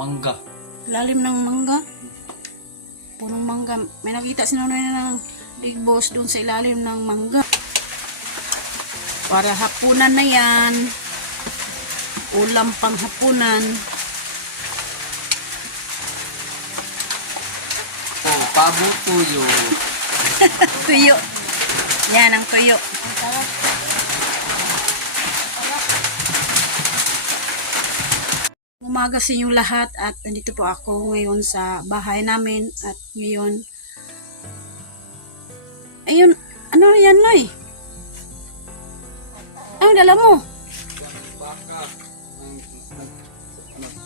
mangga. Lalim ng mangga. Punong mangga. May nakita si Nonoy na ng ligbos doon sa ilalim ng mangga. Para hapunan na yan. Ulam pang hapunan. Oh, pabo tuyo. Tuyo. Yan ang tuyo. Umaga sa inyong lahat at nandito po ako ngayon sa bahay namin at ngayon ayun, ano yan Noy? Ano dala mo? Baka.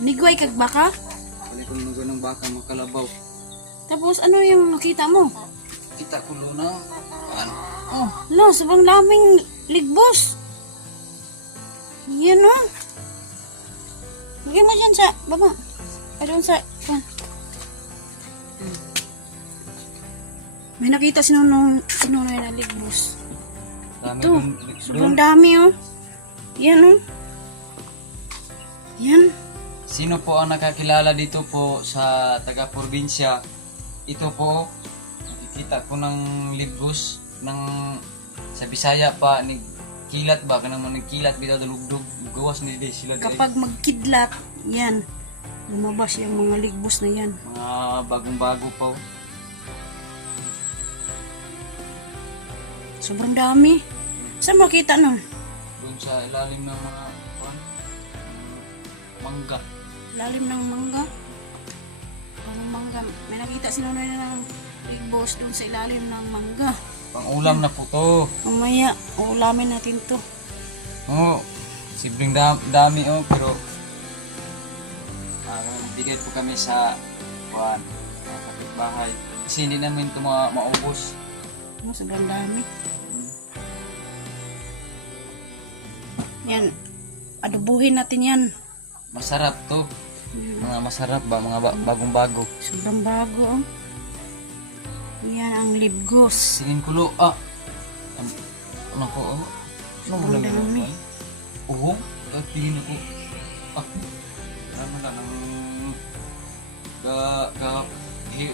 Nigway kag baka? Palikong nunggo ng baka makalabaw. Tapos ano yung nakita mo? Kita ko luna. Ano? Oh, lo, sobrang daming ligbos. Yan o. Lagay mo dyan sa baba. Ay, doon sa... May nakita si Nonoy na ligbos. Dami Ito, dun. sobrang dami oh. Yan oh. Yan. Sino po ang nakakilala dito po sa taga-probinsya? Ito po, nakikita ko ng libgos ng sa Bisaya pa ni kilat ba kanang nagkilat bitaw dalugdog gawas ni di sila dili. Kapag magkidlat, yan. Lumabas yung mga ligbos na yan. Mga bagong-bago pa. Sobrang dami. Saan makita nun? Doon sa ilalim ng mga mangga. Lalim ng mangga. Parang mangga. May nakita si Nonoy na ng ligbos doon sa ilalim ng mangga. Pang-ulam na po to. Mamaya, ulamin natin to. Oh, sibling dami oh, pero bigay po kami sa mga kapitbahay. Kasi hindi namin ito maubos. Oh, sobrang dami. Yan. Adobuhin natin yan. Masarap to. Mga masarap ba? Mga bagong-bago. Sobrang bago. Oh. Yan ang libgos. Tingin ko lo, ano ko, ano mo lang dami. yun? Uhong? Tingin ako, ano na,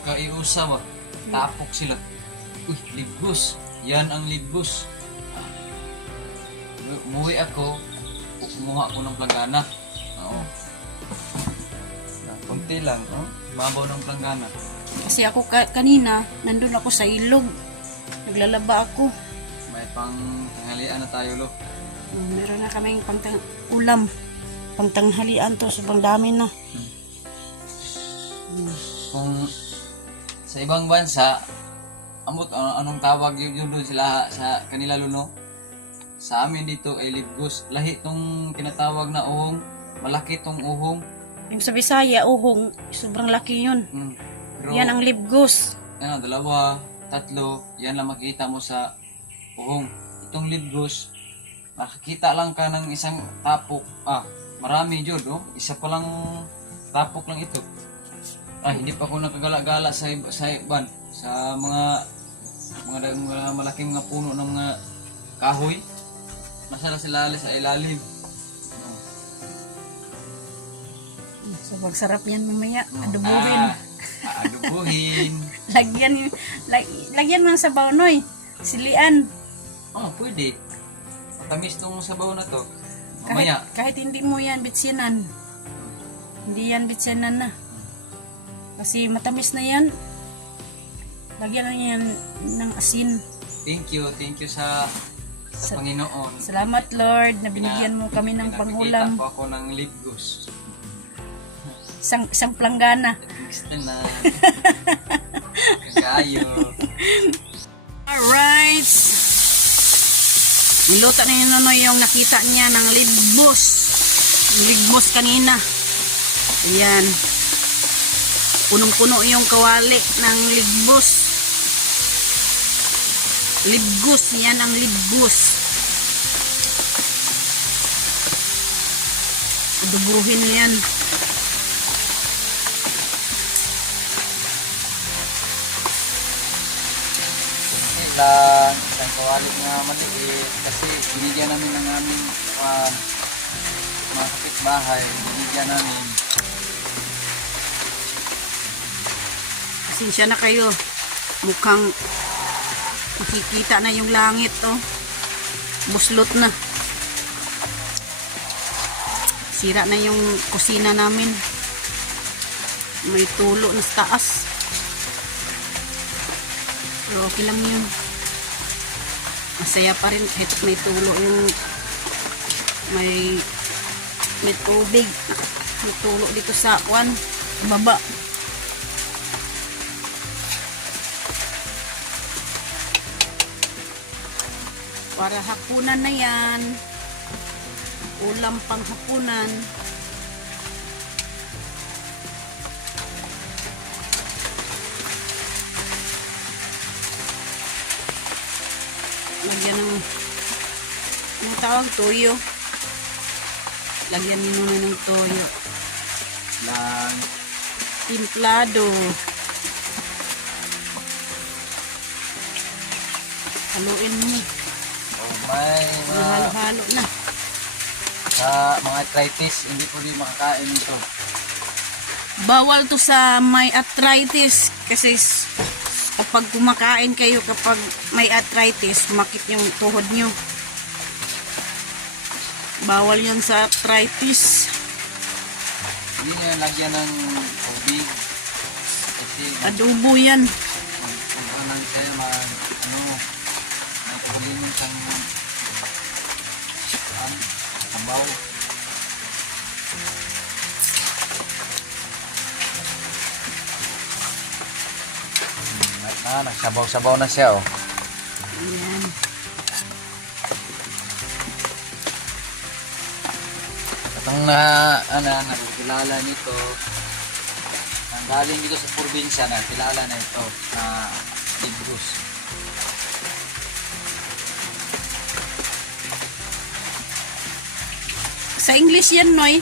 kaiusa ba? Tapok sila. Uy, libgos. Yan ang libgos. Umuwi ako, kumuha ko ng planggana. Oo. Kunti lang, oh. Mabaw ng planggana. Kasi ako kanina, nandun ako sa ilog. Naglalaba ako. May pang tanghalian na tayo, lo. Meron na kaming ulam. Pangtanghalian to, sobrang dami na. Kung sa ibang bansa, anong tawag yun doon sila sa kanila, luno? Sa amin dito ay libgos. Lahi tong tinatawag na uhong. Malaki tong uhong. Yung sa Bisaya, uhong, sobrang laki yun. Pero, Yan ang libgos. ano, 2, 3, yan lang makikita mo sa uhong. Itong libgos, makikita lang ka ng isang tapok. Marami jud, oh. Isa pa lang tapok lang ito. Hindi pa ako nakagala-gala sa iban, sa mga malaking mga puno ng mga kahoy. Nasa sila sa ilalim. Sobrang sarap yan mamaya. Adobuhin. Adobuhin. Lagyan mo ng sabaw, Noy. Silian. Pwede. Matamis tong sabaw na to. Mamaya. Kahit hindi mo yan bitsinan. Hindi yan bitsinan na. Kasi matamis na yan. Lagyan na yan ng asin. Thank you sa Panginoon. Salamat Lord na binigyan mo kami ng pangulam. Nakikita po ako ng libgos. Isang planggana. Gusto na. Kagayo. Alright. Niluto na yun ano yung nakita niya ng libgos. Libgos kanina. Ayan. Punong-puno yung kawali ng libgos. Libgos. Yan ang libgos. Adobuhin yan. Lang isang kawalit nga maliit kasi binigyan namin ng aming mga kapitbahay, binigyan namin Pasensya na kayo. Mukhang makikita na yung langit, oh. Buslot na. Sira na yung kusina namin. May tulo na sa taas. Pero okay lang yun. Masaya pa rin kahit may tulo yung may tubig. May tulo dito sa baba. Para hapunan na yan. Ulam pang hapunan. Lagyan ng anong tawag? Toyo. Lagyan nyo na ng toyo. Lang. Timplado. Haluin mo. Oh, may mga Halo-halo na. sa mga arthritis, hindi po din makakain ito. Bawal to sa may arthritis kasi kapag kumakain kayo kapag may arthritis, makit yung tuhod nyo. Bawal yan sa arthritis. Hindi niya lagyan ng tubig. Kasi Adobo yan. kung ano siya, may pagalimin siyang sabaw. Nagsabaw-sabaw na siya, oh. Ayan. Itong nakikilala nito, ang galing dito sa probinsya, nakilala na ito na Librus. Sa English yan, Noy.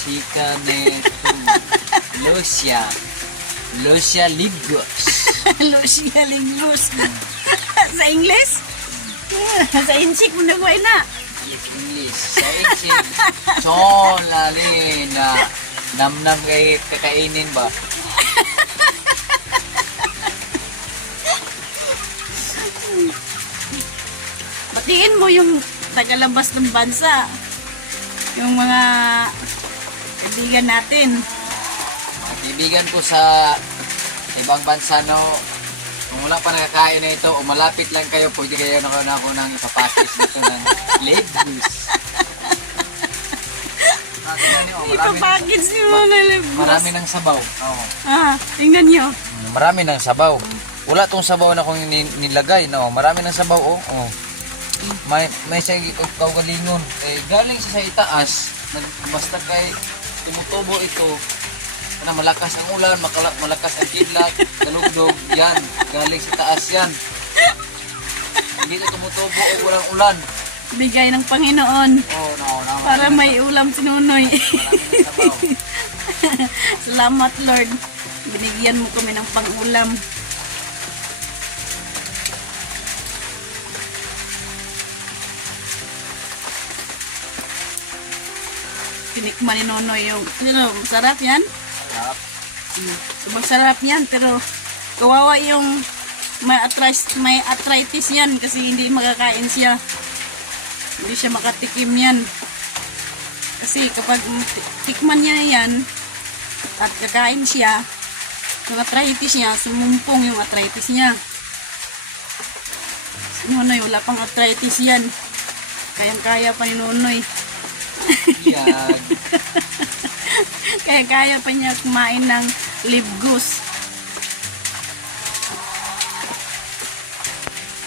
Chika Lucia. Lucia Librus. Lucia Lingus. Sa English? Sa Insik mo nagway na. English. Sa English. So, lali na namnam kay kakainin ba? Batiin mo yung tagalabas ng bansa. Yung mga kaibigan natin. Mga kaibigan ko sa ibang bansa, no, kung wala pa nakakain na ito o malapit lang kayo, pwede kayo na ako nang ipapakis dito ng Librus. Ipapakit si mga libros. Marami ng sabaw. Oo. Tingnan nyo. Marami ng sabaw. Wala tong sabaw na kung nilagay, no. Marami ng sabaw, oh. Oh. May siya kaugalingon. Galing siya sa itaas, basta kay tumutubo ito. Na malakas ang ulan, malakas ang kidlat, dalugdog, yan. Galing sa taas yan. Hindi ito tumutubo o walang ulan. Bigay ng Panginoon. Oh, no. Para may ulam si Nunoy. Marami ng sabaw. Salamat, Lord. Binigyan mo kami ng pang-ulam. Tinikman ni Nonoy yung, sarap yan? Sarap. Sobrang sarap yan, pero kawawa yung may arthritis yan kasi hindi makakain siya. Hindi siya makatikim yan. Kasi kapag tikman niya yan at kakain siya, yung arthritis niya, sumumpong yung arthritis niya. Si Nonoy, wala pang arthritis yan. Kayang-kaya pa ni Nonoy. Yan. Kaya pa niya kumain ng libgus.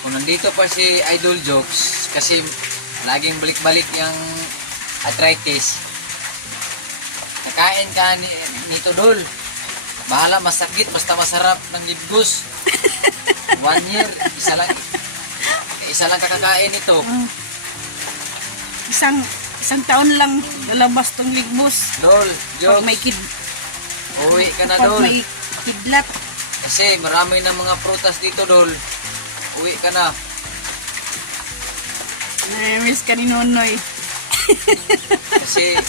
Kung nandito pa si Idol Jokes, kasi laging balik-balik yung arthritis, nakain ka nito, Dol. Bahala, masakit, basta masarap ng libgus. 1 year, isa lang kakakain ito. Isang taon lang lalabas tong ligbus. Dol, Pag Jokes, may uwi ka na, pag Dol. may kidlat. Kasi marami ng mga prutas dito, Dol. Uwi ka na. Miss ka ni Nonoy. Kasi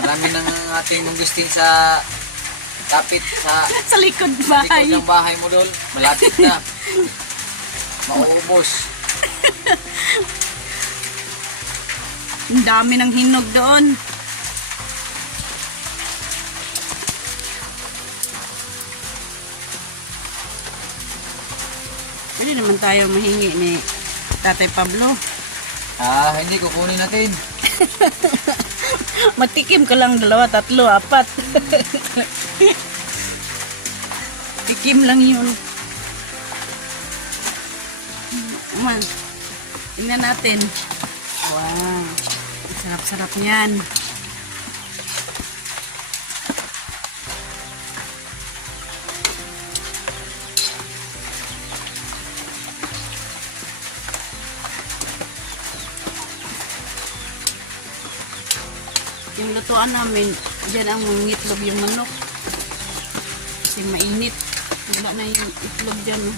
marami ng ating mangustin sa kapit sa Sa likod likod bahay. ng bahay mo, Dol. Malapit na. Mauubos. Ang dami ng hinog doon. Pwede naman tayo mahingi ni Tatay Pablo. Hindi kukunin natin. Matikim ka lang 2, 3, 4. Tikim lang yun. Man, tingnan natin. Wow, ang sarap-sarap niyan. Yung lutuan namin, dyan ang ngitlog yung manok. Kasi mainit. Wala na yung itlog dyan. Oh.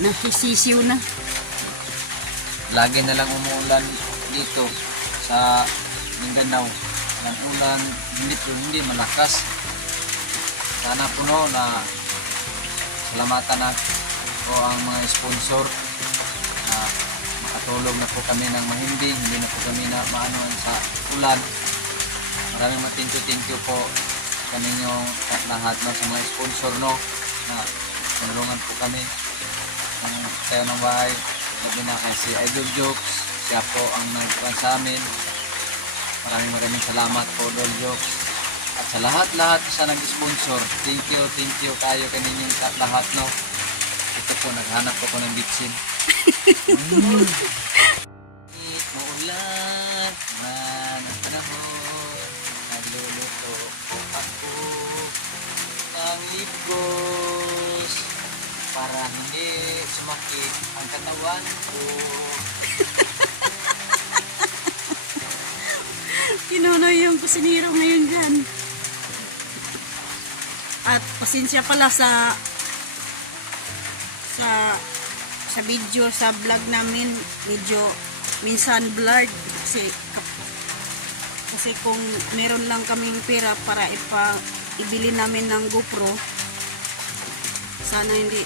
Nahisisiw na. Lagi na lang umuulan dito sa Mindanao. Ang ulan, hindi malakas. Sana puno na salamatan na ko ang mga sponsor na makatulog na po kami ng mahimbing, hindi na po kami na maanuan sa ulan. Maraming thank you po sa kaninyong lahat no, sa mga sponsor no, na tulungan po kami ang tayo ng bahay. Sabi na kay si Idol Jokes, siya po ang nagkuhan sa amin. Maraming salamat po, Idol Jokes. At sa lahat sa nag-sponsor, thank you kayo kaninyong lahat no. Ito po, naghanap ako ng bitsin. Maulan man ang panahon, nagluluto po ako ng libgos para hindi sumakit ang katawan ko. Kinunoy yung kusinero ngayon dyan. At pasensya pala sa video, sa vlog namin, medyo minsan blurred kasi kung meron lang kaming pera para ibili namin ng GoPro, sana hindi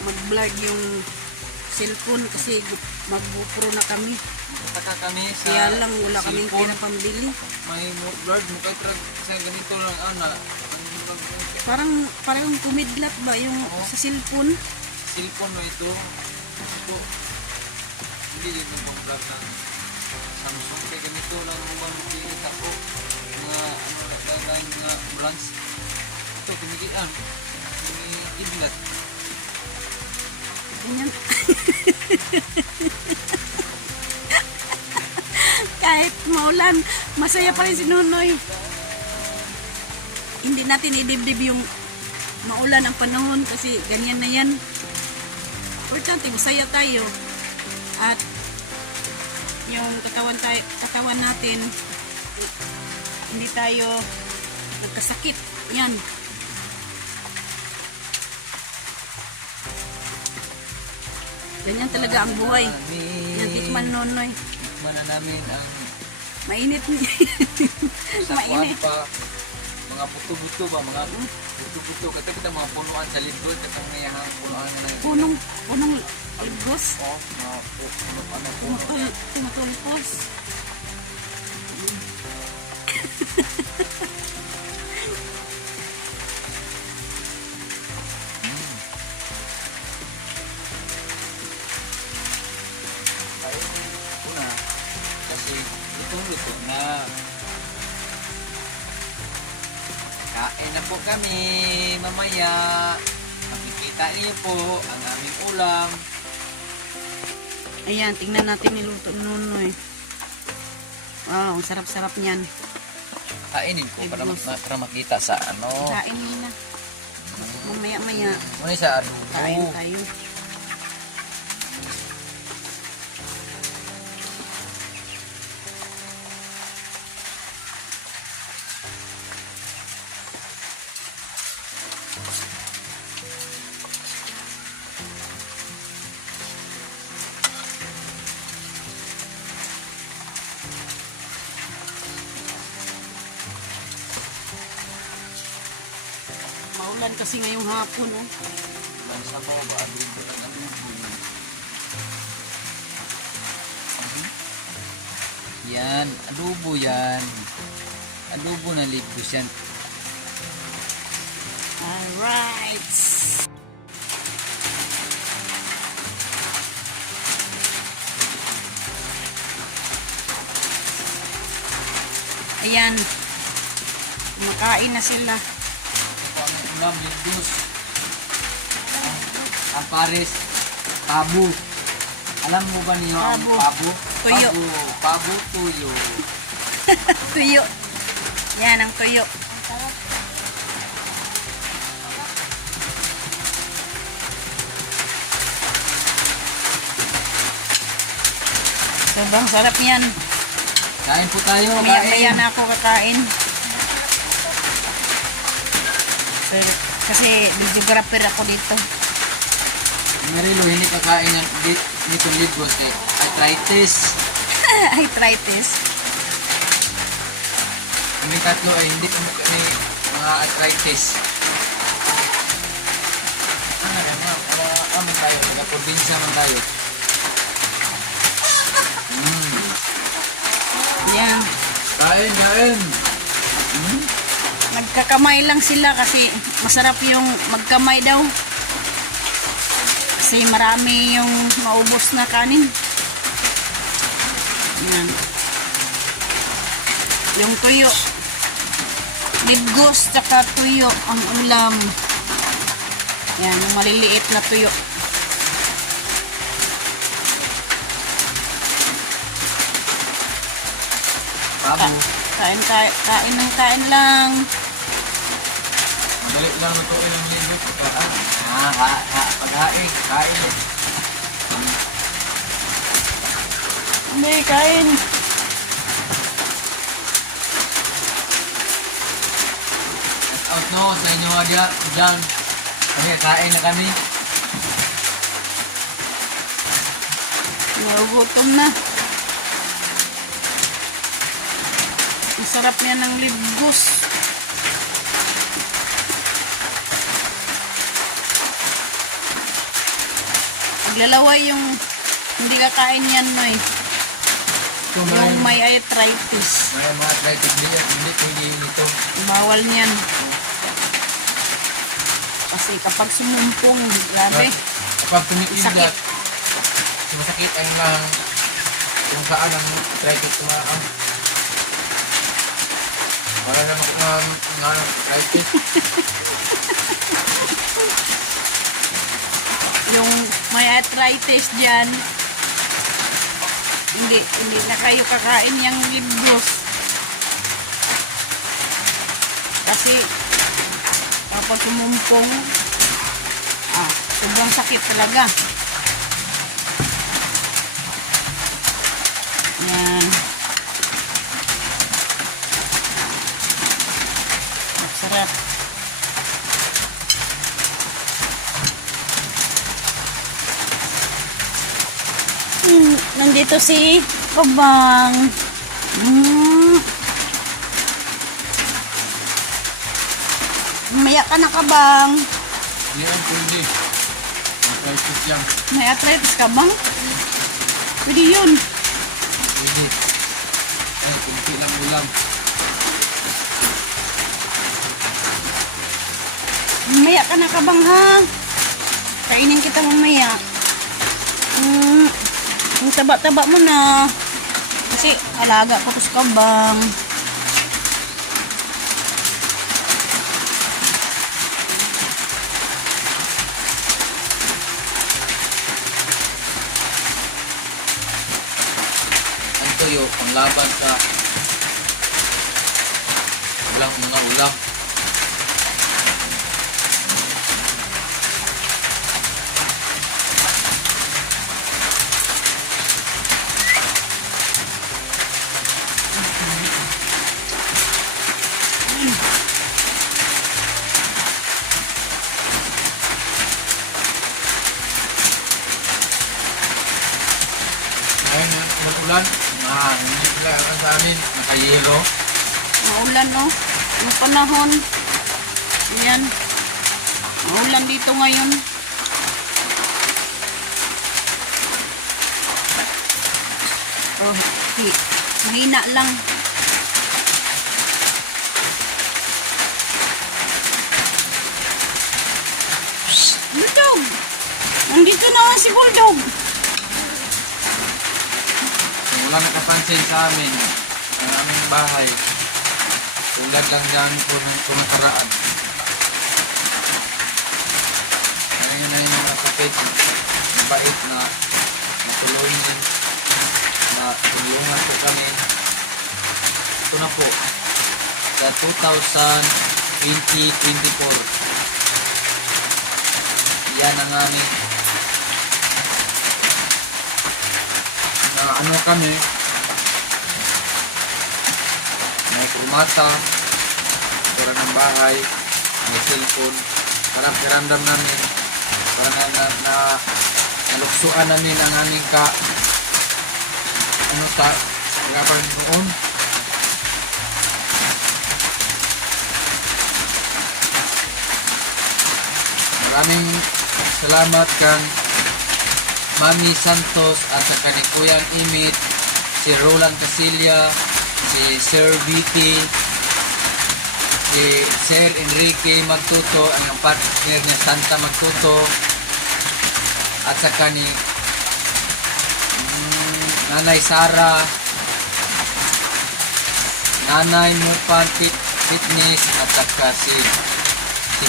mag-blurred yung cellphone kasi mag-GoPro na kami. Magtataka kami sa Kaya lang wala kaming cellphone. pera pambili. May blurred mo kayo sa ganito lang Parang kumidlat ba yung sa cellphone? cellphone mo ito. Kasi po, hindi yun yung vlog ng Samsung. Kaya ganito lang ang bang makikita po. Mga mga brands. Ito, kumikian. Kumikidlat. Ganyan. Kahit maulan, masaya pa rin si Nonoy. Hindi natin idibdib yung maulan ang panahon kasi ganyan na yan. Importante, masaya tayo. At yung katawan natin, hindi tayo nagkasakit. Yan. Ganyan talaga ang buhay. Yan, tikman Nonoy. Tikman na namin ang Mainit. sa kuwan Mainit. pa. Mga buto-buto ba? Mga buto-buto. Kata kita mga punuan sa likod. Kata may punuan na lang. Punong libos. Oh, mga puno. Tumutulpos. Ay, una, kasi itong luto na kain na po kami mamaya. Makikita niyo po ang aming ulam. Ayan, tingnan natin niluto ni Nonoy. Wow, ang sarap-sarap niyan. Kainin ko para makita sa ano. Kain na. Mamaya-maya, Muna sa kain arugo. tayo. umuulan kasi ngayong hapon, oh. Lang sa mo ba adobo ang adobo yun. Yan, adobo yan. Adobo na libos yan. Alright. Ayan. Makain na sila. Ito ang ulam libos. Ang pares, pabo. Alam mo ba niyo ang Pabo. pabo? Tuyo. Pabo, tuyo. Tuyo. Yan ang tuyo. Sobrang sarap yan. Kain po tayo, Maya-maya kain. na ako kakain. So, kasi videographer ako dito. Marilo, hindi kakain ng nito libos eh. Arthritis. Arthritis. Kami tatlo ay hindi kami mga arthritis. Ano yan nga, amin tayo, taga-probinsya man tayo. Yan. Kain, kain! Nagkakamay lang sila kasi masarap yung magkamay daw. Kasi marami yung maubos na kanin. Yan. Yung tuyo. Libgos tsaka tuyo ang ulam. Yan, yung maliliit na tuyo. Pabo. Kain lang. Madali lang lutuin ang libos. Paghain, kain. Hindi, kain. Shout out no sa inyo dyan. Kami, kain na kami. Nagugutom na. Masarap yan ng libgos. Paglalaway yung hindi kakain yan, Noy. Yung may arthritis. May mga arthritis hindi pwede nito. Bawal niyan. Kasi kapag sumumpong, grabe. Kapag tumitindat, Sakit. sumasakit ang lang kung saan ang arthritis tumaan. Para naman kung ang arthritis. Yung may arthritis dyan, hindi na kayo kakain yung libros. Kasi kapag sumumpong, sobrang sakit talaga. Yan. Masarap. Nandito si Kabang. Maya ka na, Kabang. Hindi ang pwede. Arthritis yan. May arthritis ka bang? Pwede yun. Pwede. Ay, kunti lang ulam. Maya ka na, Kabang, ha? Kainin kita mamaya. Yung taba-taba mo na. Kasi alaga ko to sa Kabang. Ang tuyo, panglaban sa walang mga ulam. Ayun na, ulan. Hindi sila ang sa amin. Nakayero. Maulan, no? Yung panahon. Yan. Maulan dito ngayon. Oh, mahina lang. Bulldog! Nandito na nga si Bulldog. Wala nakapansin sa amin. Ang aming bahay. Tulad lang dyan po nakaraan. Ngayon na yung mga kapit. Mabait na matulungan din. Na tulungan po kami. Ito na po. Sa 2024. Yan ang aming na ano kami. May kurmata. Para ng bahay. May cellphone. Para kiramdam namin. Para naluksuan namin ang aming ano sa gapan noon. Maraming salamat kang Mami Santos at sa ni Kuyang Imit, si Roland Casilla, si Sir Vicky, si Sir Enrique Magtuto, ang partner niya Santa Magtuto, at sa ni Nanay Sara, Nanay Mupan Fitness, at saka si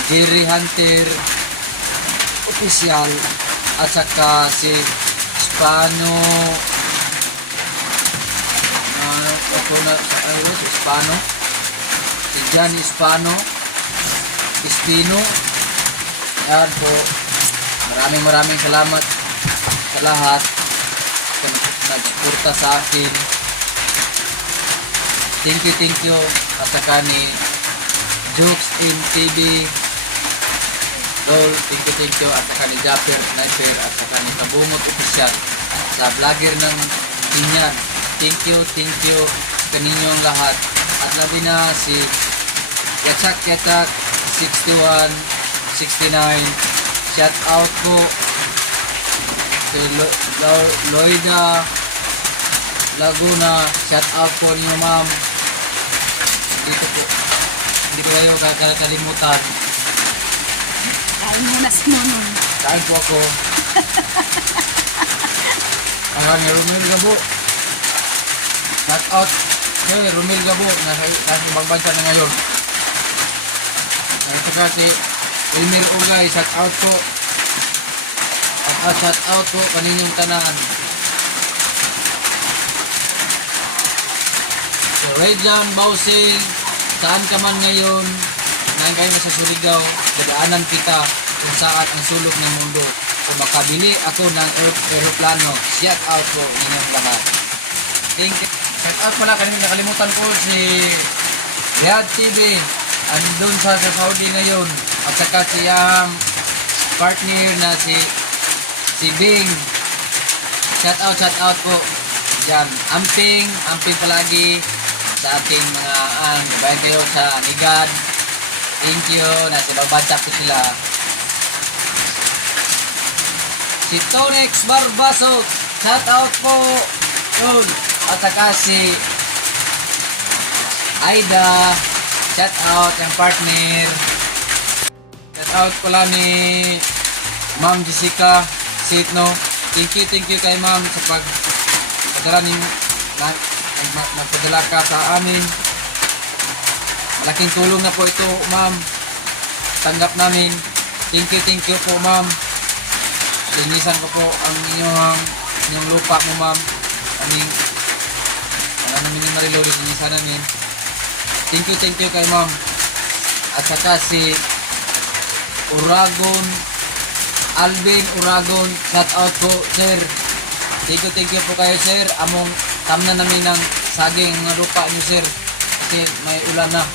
Jerry Hunter Official, at saka si Spano Spano, si Johnny Spano Espino. Yan po, maraming salamat sa lahat na nagsuporta sa akin. Thank you at saka ni Jokes in TV Roll, thank you at saka ni Japper Sniper at saka ni Kabungot Official sa vlogger ng Inyan. Thank you sa kaninyong lahat. At labi na si Yatsak 61 69, shout out po si Loida Laguna, shout out po niyo ma'am. Hindi ko kayo kakalimutan. Kain muna si Nonong. Kain po ako. Ni Romel Gabo. Shout out kay Romel Gabo. Nasa ibang bansa na ngayon. At saka si Elmer Ugay. Shout out po. Shout out po kaninyong tanan. So Rejan Bausing, saan ka man ngayon? Ngayon kayo sa Surigao, dadaanan kita kung saan ang sulok ng mundo. Kung makabili ako ng aeroplano, shout out po ninyong lahat. Thank you. Shout out pala, kanina nakalimutan ko si Riyadh TV, andun sa Saudi ngayon. At saka siyang partner na si Bing. Shout out po. Yan, amping palagi sa ating mga bayan kayo sa Nigad. Thank you, nasa babachat ko sila. Si Tonex Barbaso, shout out po. Yun. At saka si Aida, shout out yung partner. Shout out pala ni Ma'am Jessica Sitno. Thank you kay ma'am sa pagpadala nagpadala ka sa amin. Malaking tulong na po ito, ma'am. Tanggap namin. Thank you po, ma'am. Linisan ko po ang inyong lupa mo, ma'am. Wala namin yung mariloli, linisan namin. Thank you kay ma'am. At saka si Alvin Uragon, shout out po, sir. Thank you po kayo, sir. Among tamna namin ng saging ng lupa niyo, sir. Kasi may ulan na.